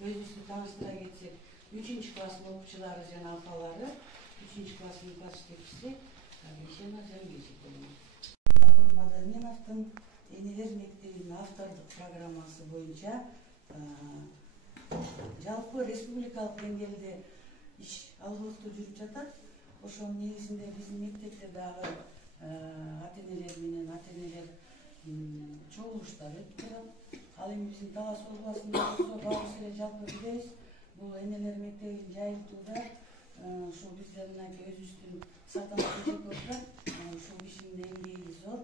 Өзүбүздү тааныштыра кетсек, 3-класстын окуучулары жана апалары, 3-класстын класс жетекчиси Ишена Жангелдиевна. Бакыр Мадаминовдун Энелер мектебинин автордук программасы боюнча жалпы республикалык деңгээлде иш алгылыктуу жүрүп жатат. Ошонун негизинде биздин мектепте дагы ата-энелер менен ата-энелер чогулуштар өтүп турат. Ал эми биздин Талас областында болсо баарыбыз эле жалпы билебиз. Бул энелер мектебин жайылтууда ушул биздин өзүбүздүн Салтанат Эжековго ушул кишинин эмгеги зор.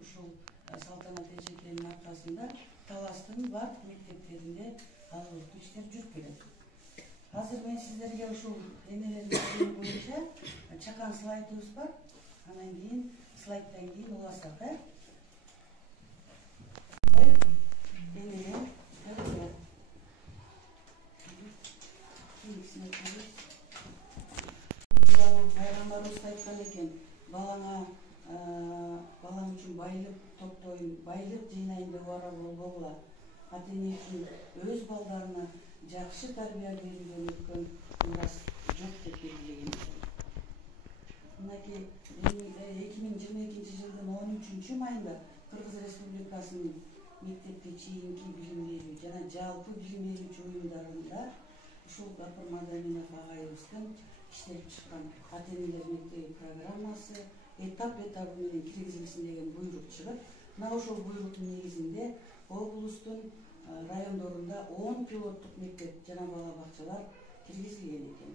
Ушул Салтанат Эжекенин аркасында Таластын баардык мектептеринде алгылыктуу иштер жүрүп келет. Азыр мен сиздерге ушул энелер мектеби боюнча чакан слайдыбыз бар. Анан кийин слайдтан кийин уласак, Пайгамбарыбыз айткан экен, балаң үчүн байлык топтойм, байлык жыйнайын деп убара болбогула. Ата-эне үчүн өз балдарына жакшы тарбия берүүдөн өткөн мурас жок деп белгилеген экен. Мынакей 2022 жылдын 13 майында Кыргыз Республикасынын мектепке чейинки билим берүү жана жалпы билим берүүчү уюмдарында ушул Бакыр Мадаминов агайыбыздын иштелип чыккан ата-энелер мектеби программасы этап менен киргизилсин деген буйрук чыгып, мына ошол буйруктун негизинде облустун райондорунда 10 пилоттук мектеп жана бала бакчалар киргизилген экен.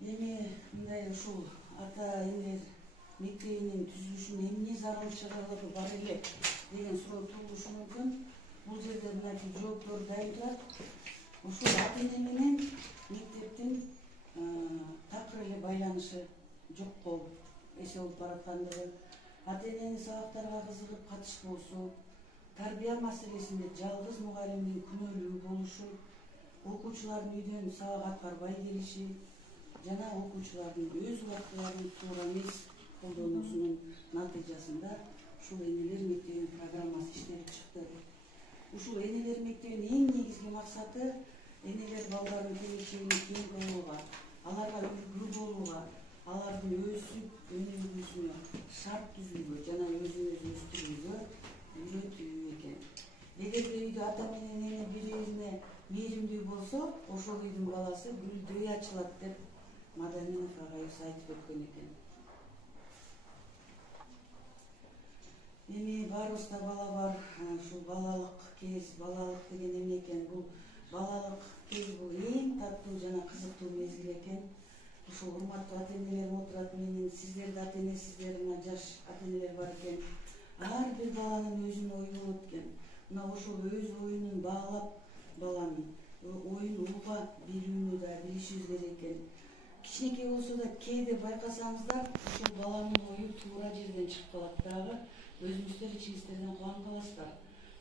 Эми мындай ушул ата-энелер мектебинин түзүлүшүнө эмне зарылчылыгы бар эле деген суроо туулушу мүмкүн. Бул жерде мынакей жооптор дайын турат. Ушул ата-эне менен мектептин такыр эле байланышы жокко эсе болуп бараткандыгы, ата-эненин сабактарга кызыгып катышпоосу, тарбия маселесинде жалгыз мугалимдин күнөөлүү болушу, окуучулардын үйдөн сабак аткарбай келиши жана окуучулардын өз убактыларын туура эмес колдонуусунун натыйжасында ушул энелер мектебинин программасы иштелип чыкты. Ушул энелер мектебинин эң негизги максаты энелер балдардын келечегин кең кылууга, аларга үлгү болууга, алардын өсүп өнүгүүсүнө шарт түзүүгө жана өзүн өзү өстүрүүгө үйрөтүү экен. Эгерде үйдө ата менен эне бири-бирине мээримдүү болсо, ошол үйдүн баласы гүлдөй ачылат деп Мадаминов агайыбыз айтып өткөн экен. Эми баарыбызда бала бар, ушул балалык кез, балалык деген эмне экен? Бул балалык кез бул эң таттуу жана кызыктуу мезгил экен. Ушул урматтуу ата-энелерим отурат, менин сиздердин ата-энесиздер, мына жаш ата-энелер бар экен. Ар бир баланын өзүнүн ою болот экен. Мына ошол өз оюнун баалап баланын оюн уга билүүнү да билишибиз керек экен. Кичинекей болсо да кээде байкасаңыздар, ушул баланын ою туура жерден чыгып калат дагы, өзүңүздөр ичиңиздерден кубанып каласыздар.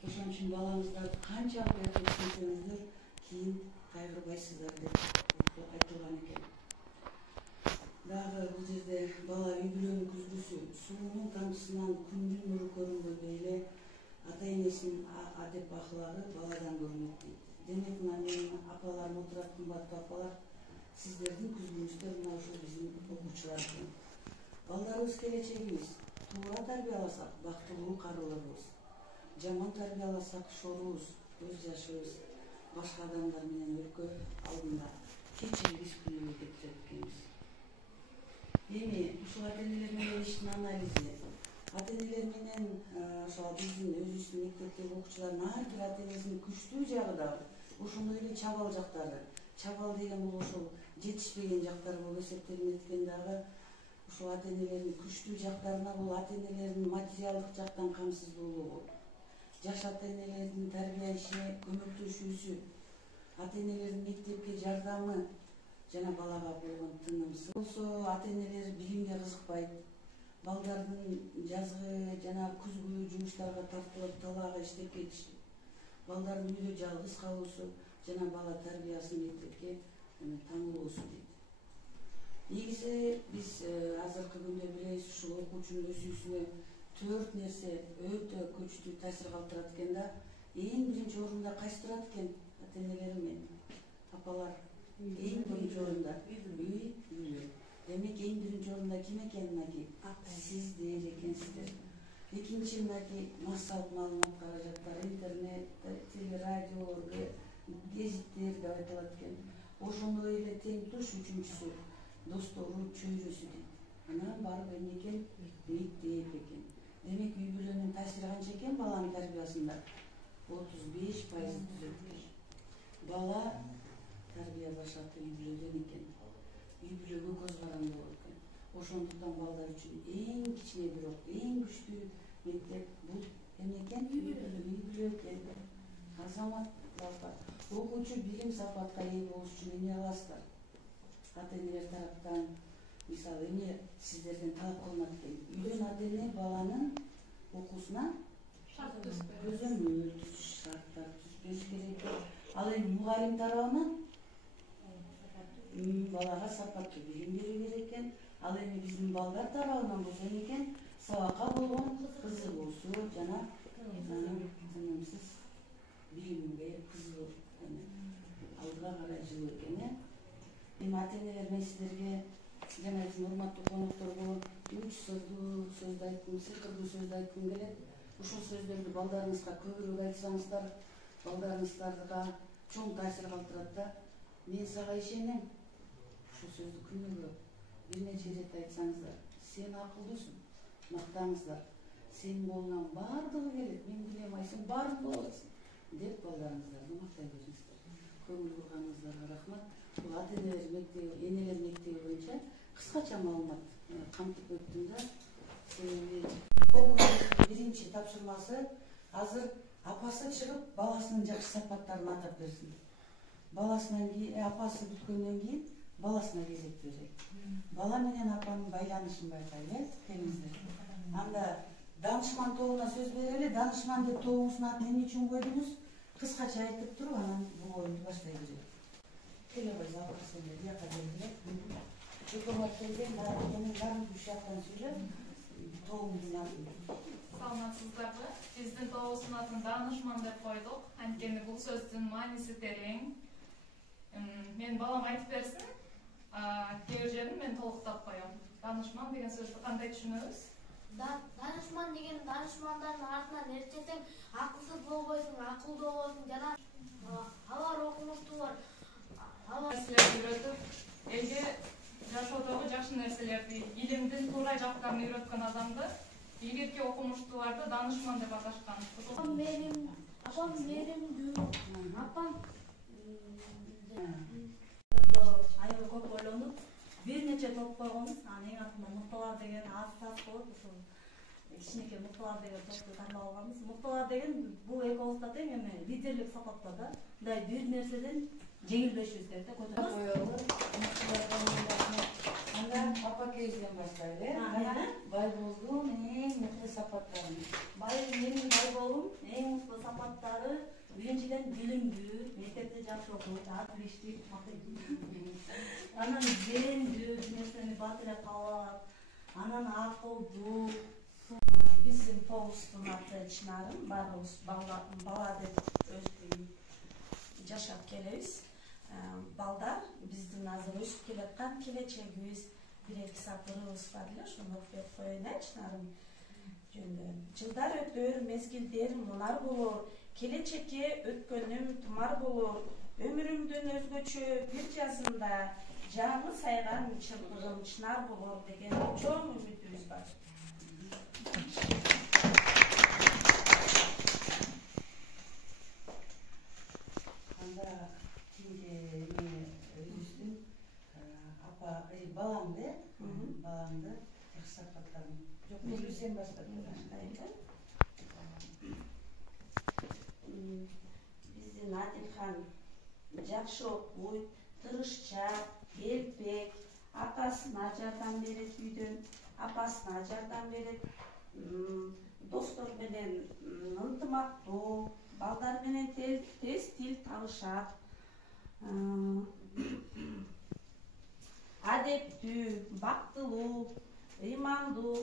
Ошон үчүн балаңыздарды канчалык жакшы түшүнсөңүздөр, кийин кайгырбайсыздар деп айтылган экен. Дагы бул жерде бала үй бүлөнүн күзгүсү, суунун тамчысынан күндүн нуру көрүнбөйдөй эле ата-энесинин адеп аклагы баладан көрүнөт дейт. Демек, мына менин апаларым отурат, кымбаттуу апалар, сиздердин күзгүңүздөр мына ушул биздин окуучулар экен. Балдарыбыз келечегибиз. Туура тарбияласак бактылуу карылырбыз. Жаман тарбияласак шорубуз, көз жашыбыз башка адамдар менен өлкө алдында кечиргис күнөөгө кетирет экенбиз. Эми ушул ата-энелер менен иштин анализи. Ата-энелер менен ошол биздин өзүбүздүн мектептеги окуучулардын ар бир ата-энесинин күчтүү жагы да бар. Ошондой эле чабал жактары. Чабал деген бул ошол жетишпеген жактар болуп эсептелинет экен дагы. Ушул ата-энелердин күчтүү жактарына бул ата-энелердин материалдык жактан камсыз болуу, жаш ата-энелердин тарбия ишине көмөктөшүүсү, ата-энелердин мектепке жардамы жана балага болгон тынымсыз болсо, ата-энелер билимге кызыкпайт, балдардын жазгы жана күзгү жумуштарга тартылып талаага иштеп кетиши, балдардын үйдө жалгыз калуусу жана бала тарбиясын мектепке таңылуусу дейт. Негизи биз азыркы күндө билебиз, ушул окуучунун өсүүсүнө 4 нерсе өтө көчтүү таасир калтырат экен да. Эң биринчи орунда кайсы турат экен? Ата-энелерим менен апалар эң биринчи орунда үй бүлө. Демек эң биринчи орунда ким экен? Мынакей сиздер экенсиздер. Экинчи мынакей массалык маалымат каражаттар, интернет, телерадио, гезиттер деп айтылат экен. Ошондой эле тең туш үчүнчүсү достору, чөйрөсү дейт. Анан барып эмне экен? Мектеп экен. Демек үй бүлөнүн таасири канча экен баланын тарбиясында? 35% түзөт экен. Бала тарбия баштап үй бүлөдөн экен. Үй бүлөгө көз каранды болот экен. Ошондуктан балдар үчүн эң кичине бирок эң күчтүү мектеп бул эмне экен? Үй бүлө экен. Азамат балдар, окуучу билим сапатка ээ болуш үчүн эмне кыласыздар? Ата-энелер тараптан мисалы эмне сиздерден талап кылынат экен? Үйдөн ата-эне баланын окуусуна көзөмөл түзүш, шарттар түзүш керек. Ал эми мугалим тарабынан балага сапаттуу билим берүү керек экен. Ал эми биздин балдар тарабынан болсо эмне экен? Сабакка болгон кызыгуусу жана тынымсыз билимге кызыгуу алдыга карай жылуу экен. Эми ата-энелер мен сиздерге жана биздин урматтуу конокторго 3 сөздү айткым, сыйкырдуу сөздү айткым келет. Ушул сөздөрдү балдарыңызга көбүрөөк айтсаңыздар, балдарыңыздарга чоң таасир калтырат да. Мен сага ишенем. Ушул сөздү күнү көрөп бир нече ирет айтсаңыздар, сен акылдуусуң, мактаңыздар. Сенин колуңан бардыгы келет. Мен билем, сен баарын болот деп балдарыңыздарды мактай бериңиздер. Көңүл бурганыңыздарга рахмат. Бул ата-энелер мектеби, энелер мектеби боюнча кыскача маалымат камтып өттүм да. Конкурстун биринчи тапшырмасы азыр апасы чыгып баласынын жакшы сапаттарын атап берсин. Баласынан кийин апасы бүткөндөн кийин баласына кезек берет. Бала менен апанын байланышын байкайлы, келиңиздер. Анда данышман тобуна сөз берели. Данышман деп тобуңуздун атын эмне үчүн койдуңуз? Кыскача айтып туруп, анан бул оюнду баштай берели. Келе кой, залга сендер бияка келгиле. Өкмөт келген, баарын бушактан сүйлөп, тобуңуздун атын. Саламатсыздарбы? Биздин тобубуздун атын данышман деп койдук. Анткени бул сөздүн мааниси терең. Мен балам айтып берсин, кээ жерин мен толуктап коем. Данышман деген сөздү кандай түшүнөбүз? Данышман деген данышмандардын артынан эртең акылсыз болбойсуң, акылдуу болосуң жана алар окумуштуулар. Нерселерди үйрөтүп, элге жашоодогу жакшы нерселерди, илимдин туура жактарын үйрөткөн адамды илгерки окумуштууларды данышман деп аташкан. Апам мээримдүү, апам аябай көп ойлонуп, бир нече топ койгонбуз. Анын эң артында мыктылар деген аз болот. Ушул кичинекей мыктылар деген топту тандап алганбыз. Мыктылар деген бул экөөбүз да тең эми лидерлик сапатта да. Мындай бир нерседен жеңилбешибиз керек да, көтөрүп. Анда апа кезден баштайлы. Байболдун эң мыкты сапаттары. Менин байболум эң мыкты сапаттары биринчиден билимдүү, мектепте жакшы окуйт, отличник, анан зээндүү, нерсени бат эле каба алат, анан акылдуу. Биздин тобубуздун аты Чынарым, баарыбыз бала деп өстүп жашап келебиз. Балдар биздин азыр өсүп келаткан келечегибиз, бир-эки сатырыбыз бар эле, ошону окуп коеюн Чынарым жөнүндө. Жылдар өтөр, мезгилдер мунар болор, келечекке өткөнүм тумар болор, өмүрүмдүн өзгөчө бир жазында жаңы сайган чындыгым чынар болор деген чоң үмүтүбүз бар. Анда өзүбүздүн апа балаңды жакшы сапаттарын жок, сен баштап Биздин Адилхан жакшы окуйт, тырышчаак, элпек, атасына жардам берет үйдөн, апасына жардам берет, достор менен ынтымактуу, балдар менен тез тил табышат, адептүү, бактылуу, ыймандуу,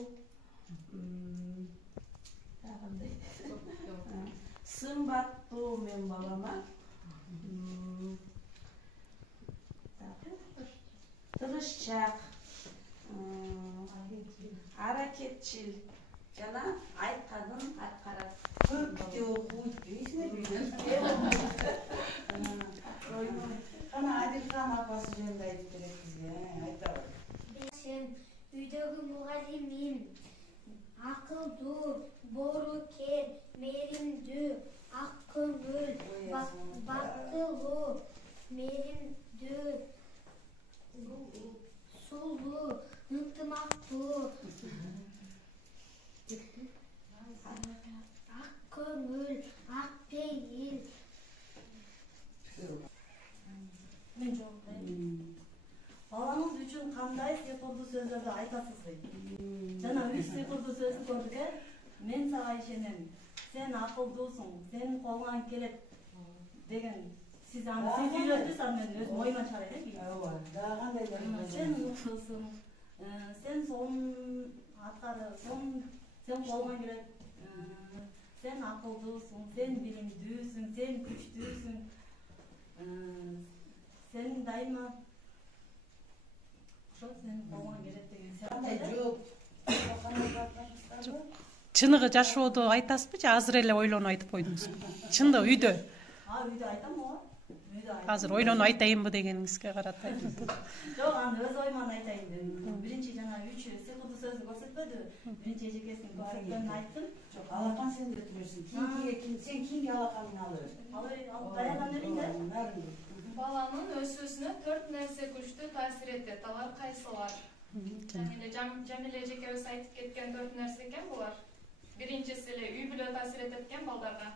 сымбаттуу мен балама. Тырышчак, аракетчил жана айтканын аткарат. Көп китеп окуйт дейсиңер үйдөн. Кана Адилхан апасы жөнүндө айтып берет бизге, айта бер. Сен үйдөгү мугалимим. Акылдуу, боорукер, мээримдүү, ак көңүл, бактылуу, мээримдүү, сулуу, ынтымактуу, ак көңүл, ак пейил. Мен жооп берейин. Балаңыз үчүн кандай сыйкырдуу сөздөрдү айтасыз дейт. Жана 3 сыйкырдуу сөздү көрдүк. Мен сага ишенем. Сен акылдуусуң, сенин колуңан келет деген. Сиз аны сиз үйлөттүз, аны мен өз оюма чыгарайын. Ооба, дагы кандай Сен уксусуң, сен сонун аткары, сен колуңан келет. Сен акылдуусуң, сен билимдүүсүң, сен күчтүүсүң. Сен дайыма сен колуңан келет деген кандай жооп? Кандай батыштарбы? Чыныгы жашоодо айтасызбы же азыр эле ойлонуп айтып койдуңузбу? Чындыгы үйдө. Үйдө айтам ооба. Үйдө айтам. Азыр ойлонуп айтайынбы дегениңизге карата. Жок, аны өз оюман айтайын дедим. Биринчи жана 3 сыйкырдуу сөздү көрсөтпөдү. Биринчи эжекесин көрсөткөнүн айттым. Жок, алакан сен де өтүрөсүң. Сен кимге алаканын алып бер. Алып даярдан берейин да. Баланын өсүүсүнө 4 нерсе күчтүү таасир этет. Алар кайсылар? Жамиле эжекебиз айтып кеткен 4 нерсе экен булар. Биринчиси эле үй бүлө таасир этет экен балдарга.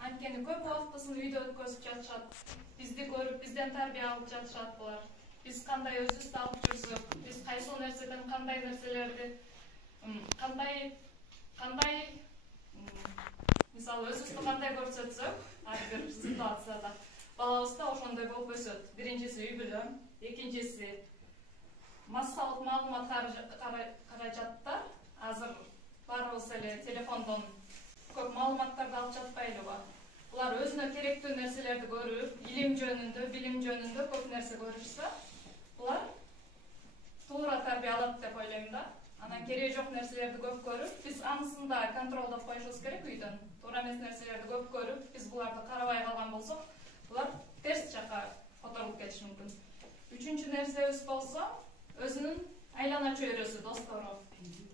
Анткени көп убактысын үйдө өткөзүп жатышат. Бизди көрүп, бизден тарбия алып жатышат булар. Биз кандай өзүбүздү алып жүрсөк, биз кайсыл нерседен кандай нерселерди кандай мисалы өзүбүздү кандай көрсөтсөк, ар бир ситуацияда балабыз да ошондой болуп өсөт. Биринчиси үй бүлө, экинчиси массалык маалымат каражаттар. Азыр баарыбыз эле телефондон көп маалыматтарды алып жатпайлыбы? Булар өзүнө керектүү нерселерди көрүп, илим жөнүндө, билим жөнүндө көп нерсе көрүшсө, булар туура тарбия алат деп ойлойм да. Анан кереги жок нерселерди көп көрүп, биз анысын да контролдоп коюшубуз керек үйдөн. Туура эмес нерселерди көп көрүп, биз буларды карабай калган болсок, булар терс жака которулуп кетиши мүмкүн. Үчүнчү нерсебиз болсо, өзүнүн айлана чөйрөсү, достору.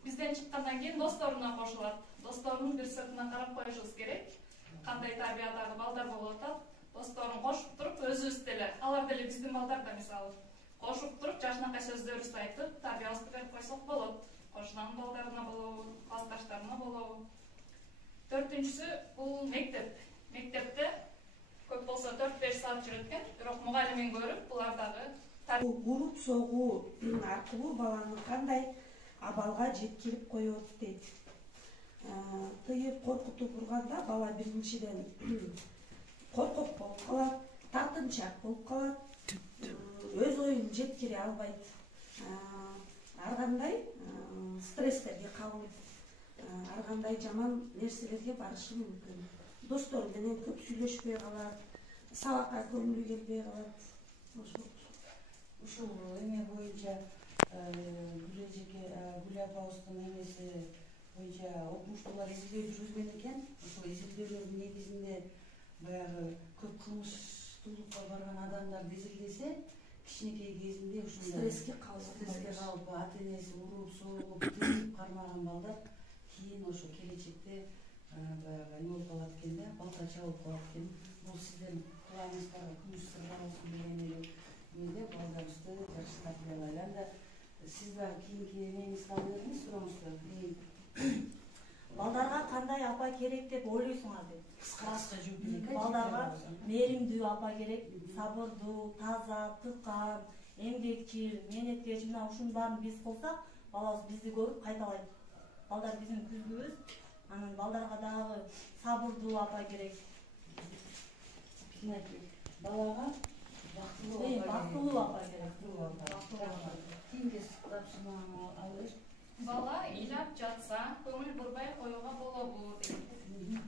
Бизден чыккандан кийин досторуна кошулат. Досторунун бир сыртына карап коюшубуз керек. Кандай тарбиядагы балдар болуп атат, досторун кошуп туруп, өзүбүз деле, алар деле биздин балдар да мисалы. Кошуп туруп, жакшынакай сөздөрүбүздү айтып, тарбиябызды берип койсок болот. Кошунанын балдарына болобу, классташтарына болобу. 4-үнчүсү бул мектеп. Мектепте көп болсо 4-5 саат жүрөт экен, бирок мугалимин көрүп, булардагы Уруп согуу аркылуу баланы кандай абалга жеткирип коет дейт. Тыйып коркутуп урганда бала биринчиден коркок болуп калат, тартынчаак болуп калат, өз оюн жеткире албайт. Ар кандай стресстерге кабылып, ар кандай жаман нерселерге барышы мүмкүн. Достору менен көп сүйлөшпөй калат, сабакка көңүлү келбей калат. Ушул эме боюнча Гүл апабыздын эмеси боюнча окумуштуулар изилдөө жүргүзгөн экен. Ошол изилдөөлөрдүн негизинде баягы көп кылмыштуулукка барган адамдарды изилдесе, кичинекей кезинде ушундай стресске калып, ата-энеси уруп, согуп, тыйып кармаган балдар кийин ошо келечекте баягы эме болуп калат экен да, балта чабып калат экен. Бул сиздердин кулагыңыздарга күмүш сырга болсун деген эле эмеде балдарыбызды жакшы тарбиялайлы. Анда сиз дагы кийинки эмеңизди алып бериңиз, сурооңузду. Балдарга кандай апа керек деп ойлойсуңар деп. Кыскараска жооп берейин. Балдарга мээримдүү апа керек, сабырдуу, таза, тыкан, эмгекчил, мээнеткеч, мына ушунун баарын биз кылсак, балабыз бизди көрүп кайталайт. Балдар биздин күзгүбүз. Анан балдарга дагы сабырдуу апа керек. Балага бактылуу апа керек. Кимге тапшырманы алып? бала ыйлап жатса көңүл бурбай коюуга болобу дейт.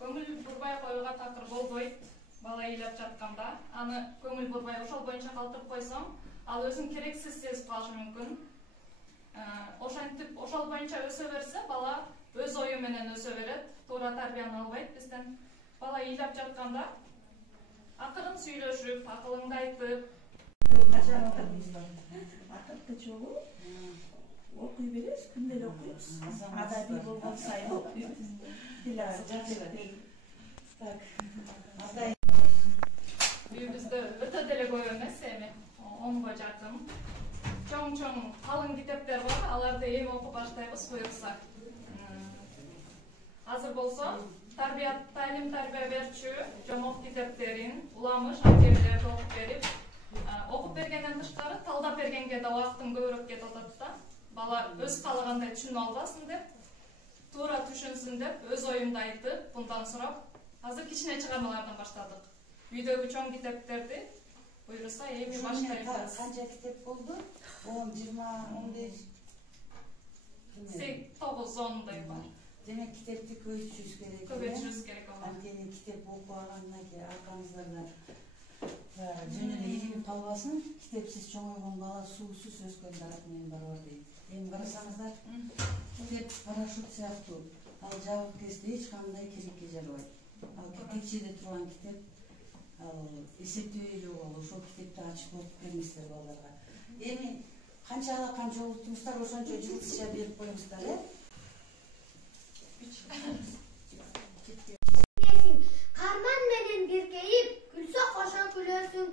Көңүл бурбай бурбай коюуга такыр болбойт. Бала ыйлап жатканда, аны көңүл бурбай ошол боюнча калтырып койсоң, ал өзүн керексиз сезип калышы мүмкүн. Ошентип ошол боюнча өсө берсе, бала өз ою менен өсө берет, туура тарбияны албайт. Бизден бала ыйлап жатканда акырын сүйлөшүп, акылыңды айтып, Акыркы жолу окуй беребиз, күндө эле окуйбуз. Адабий болгон сайын окуйбуз. Так. үйүбүздө өтө деле көп эмес, эми 10го жакын чоң калың китептер бар, аларды эми окуп баштайбыз буюрса. Азыр болсо талим тарбия берчү жомок китептерин уламыш ачелерди окуп берип, окуп бергенден тышкары талдап бергенге да убактым көбүрөөк кетип атат да. Бала өз каалагандай түшүнүп албасын деп, туура түшүнсүн деп, өз оюмду айтып, мындан сурап, азыр кичине чыгармалардан баштадык. Үйдөгү чоң китептерди буюрса эми баштайбыз. Канча китеп болду? 10, 20, 15. 9-10 бар. Демек китепти көбөйтүшүбүз керек. Көбөйтүшүбүз керек. Анткени китеп окуп алгандан кийин аркаңыздарда жөн эле ийгилип калбасын. Китепсиз чоңойгон бала суусуз өскөн дарак менен барабар дейт. Эми карасаңыздар, китеп парашют сыяктуу. Ал жабык кезде эч кандай керекке жарабайт. Ал текчеде турган китеп, ал эсептөөлүү болуп, ошол китепти ачып окуп бериңиздер балдарга. Эми канча жолуктуңуздар, ошончо жылтышча берип коюңуздар, Карман менен биргейип, күлсө кошо күлөсүң.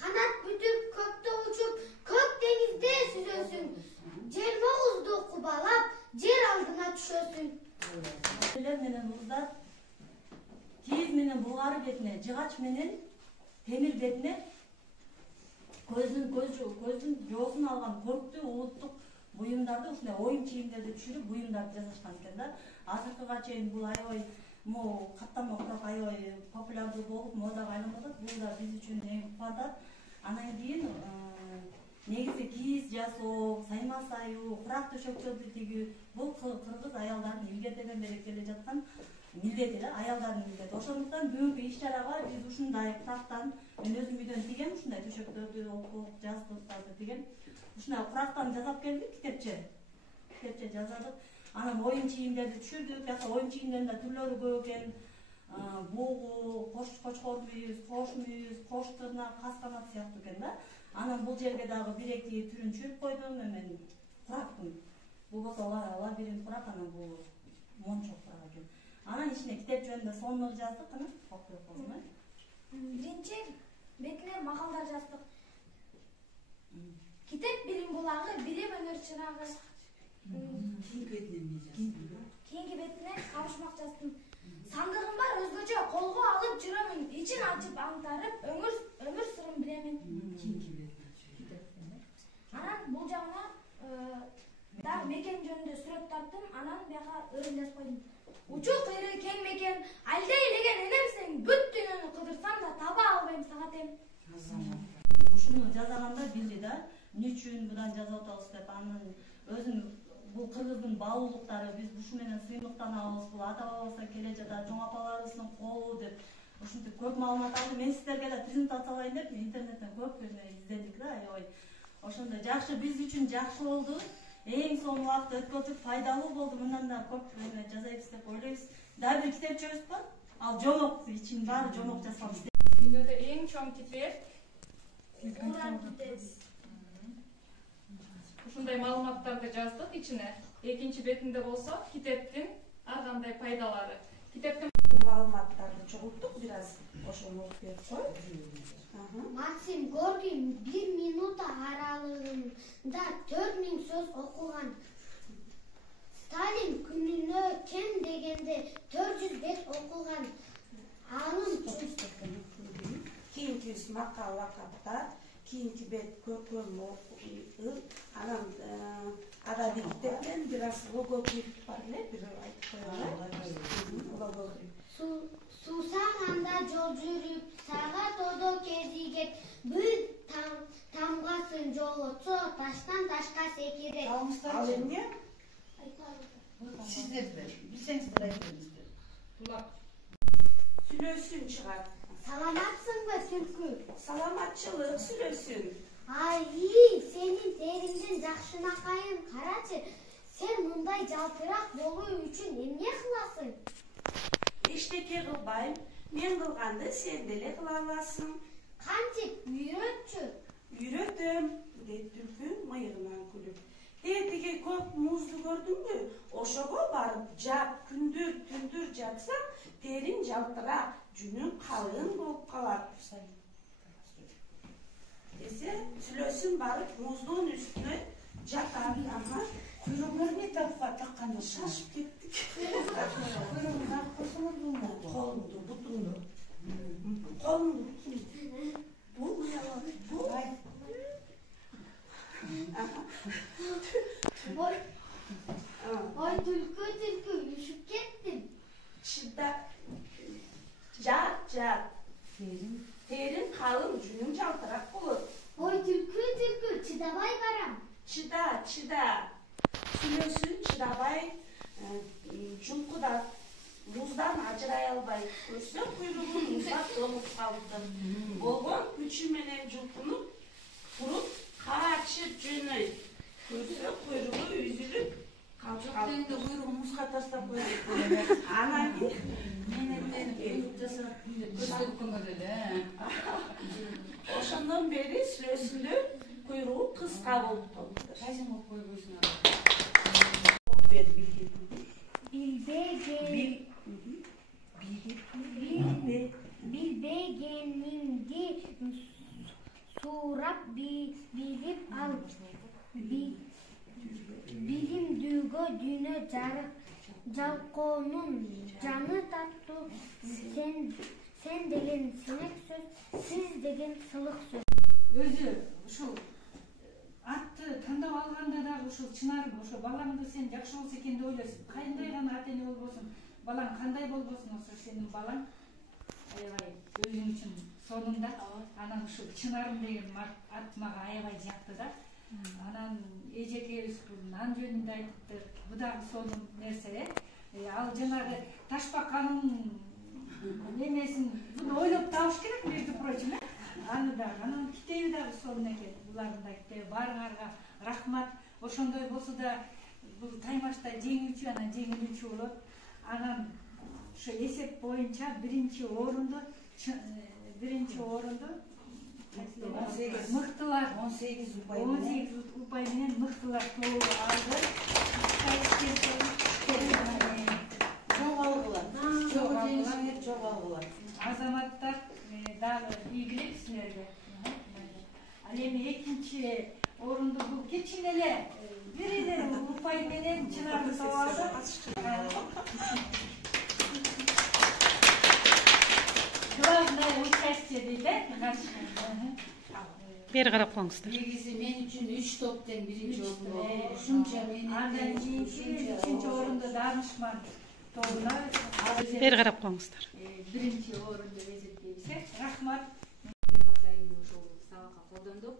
Канат бүтүп, көктө учуп, көк деңизде сүзөсүң. Жер могузду кубалап, жер алдына түшөсүң. Элер менен уздар кийиз менен булгары бетине, жыгач менен темир бетине көздүн жоосун алган көрктүү улуттук буюмдарды, ушундай оюн чийимдерди түшүрүп буюмдарды жасашкан экен да. Азыркыга чейин бул аябай каттама курак аябай популярдуу болуп, модага айланып атат. Бул да биз үчүн эң кубатат. Анан кийин негизи кийиз жасоо, сайма саюу, курак төшөктөрдү тигүү бул кыргыз аялдардын илгертеден бери келе жаткан милдети да, аялдардын милдети. Ошондуктан бүгүнкү иш-чарага биз ушундай курактан, мен өзүм үйдөн тигем, ушундай төшөктөрдү, жастыктарды тигем. Ушундай курактан жасап келдик, китепче жазадык. Анан оюн чийимдерди түшүрдүк. Жакшы оюн чийимдердин түрлөрү көп экен. Бугу, кочкор мүйүз, кош мүйүз, кош тырнак, кас канат сыяктуу экен да. Анан бул жерге дагы 1-2 түрүн түшүрүп койдум. Мен курактын. Бул болсо лабиринт курак, анан бул мончок курак экен. Анан ичине китеп жөнүндө сонмор жаздык, кана окуп койсуң. Биринчи бетине макалдар жаздык. Китеп билим булагы, билим өнөр чырагы. Кийинки бетине кабышмак жаздым. Сандыгым бар өзгөчө, колго алып жүрөмүн, ичин ачып аңтарып, өмүр сырын билемин. Анан бул жагына дагы мекен жөнүндө сүрөт тарттым, анан бияка өрүн жазып койдум. Учу кыйры кең мекен, алдай элеген энемсиң, бүт дүйнөнү кыдырсам да таба албайм сага тем. Ушуну жазганда билди да, эмне үчүн будан жазып атабыз деп. Анын өзүн бул кыргыздын баалуулуктары, биз ушу менен сыйлыктанабыз, бул ата бабабыздан келе жатат, чоң апаларыбыздын колу деп ушинтип көп маалымат алдым. Мен сиздерге да презентациялайын деп интернеттен көп издедик да, аябай. Ошондо жакшы, биз үчүн жакшы болду. Эң сонун убакыт өткөрдүк, пайдалуу болду. Мындан да көп жазайбыз деп ойлойбуз. Дагы бир китепчебиз бар. Ал жомок, ичин баары жомок жазганбыз. Дүйнөдө эң чоң китеп Куран китеби. Ушундай маалыматтарды жаздык ичине. Экинчи бетинде болсо китептин ар кандай пайдалары. Китептин маалыматтарды чогулттук, бир аз ошону окуп берип кой. Максим Горький 1 минута аралыгында 4000 сөз окуган. Сталин күнүнө кем дегенде 400 бет окуган. Кийинки макал лакаптар, кийинки бет көркөм анан адабий китептен бир аз логотип бар эле, бир айтып коелу. Сусаганда жол жүрүп, сага тодо кезигет, бүт тамгасын жолотсо, таштан ташка секирет. Ал эмне? Сиздер билсеңиздер айтыңыздар. сүйлөсүн чыгат. Саламатсыңбы түлкү? Саламатчылык сүйлөсүн. Ай, сенин териңден жакшынакайын карачы. Сен мындай жалтырак болуу үчүн эмне кыласың? Эчтеке кылбайм. Мен кылганды сен деле кыла аласың. Кантип үйрөтчү? Үйрөтөм, дейт түлкү мыйыгынан күлүп. Тетиги көк музду көрдүңбү? Ошого барып жап, күндүр түндүр жатсаң, териң жалтырак, жүнүң калың болуп калат. Десе, сүлөсүн барып муздун үстүнө жатат. Ага, Кuyruğlar ne tarafa takkandı? шашып кеттик. Kuyruğunu takkosunuz bunlar. Колуңду, бутуңду. Колуңду, бутуңду. Бу Ay, Ой, түлкү, үйшүп кеттим. чыда. Жат. Терин калың, жүнүң жалтырак болот. Ой, түлкү, чыдабай барам. Чыда. Сүлөсүн чыдабай, жулкуда муздан ажырай албай, көрсө куйругу музга толуп калды. Болгон күчү менен жулкунуп, туруп, качып жөнөйт. Көрсө куйругу үзүлүп калып калды. Şimdi kuyruğunu muska taslap koyuyor. Анан ошондон бери сүлөсүндө куйругу кыска болуп калды. Kayın o koyuyorsun. Билбегениңди сурап билип ал. Билимдүүгө дүйнө жарык. Жалкоонун жаны таттуу. Сен деген синек сөз, сиз деген сылык сөз. өзү ушул атты тандап алганда дагы ушул чынарым ошо балаңды сен жакшы болсо экен деп ойлойсуң. Кандай гана ата эне болбосун, балаң кандай болбосун, ошо сенин балаң аябай өзүң үчүн сонунда. Анан ушул чынарым деген ат мага аябай жакты да. Анан эжекебиз бул нан жөнүндө айтыптыр. Бу дагы сонун нерсе. Ал жанагы Ташбаканын немесин буну ойлоп табыш керек, между прочим. Аны дагы, анан китеби дагы сонун экен. Булардын да китеби баарыңарга рахмат. Ошондой болсо да бул таймашта жеңүүчү, анан жеңилүүчү болот. Анан ошо эсеп боюнча биринчи орунду мыктылар 18 upay. 18 упай менен мыктылар тобу алды. Çok algılar. Çok algılar. Çok algılar. Азаматтар дагы ийгилик силерге. Ал эми экинчи орунду бул кечине эле бир эле упай менен чынарды таап алды. Главное участие дейди. Бери карап коңуздар. Негизи мен үчүн 3 топтон биринчи орун. Ушунча мен Андан кийинки үчүнчү орунду данышман тобуна Бери карап коңуздар. биринчи орунду эсептейбиз. Рахмат. Атайын ошол сабакка колдондук.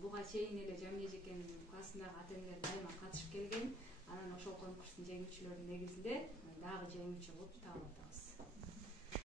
Буга чейин эле Жамиль эжекенин классындагы ата энелер дайыма катышып келген. Анан ошол конкурстун жеңүүчүлөрүнүн негизинде дагы жеңүүчү болуп таап атабыз.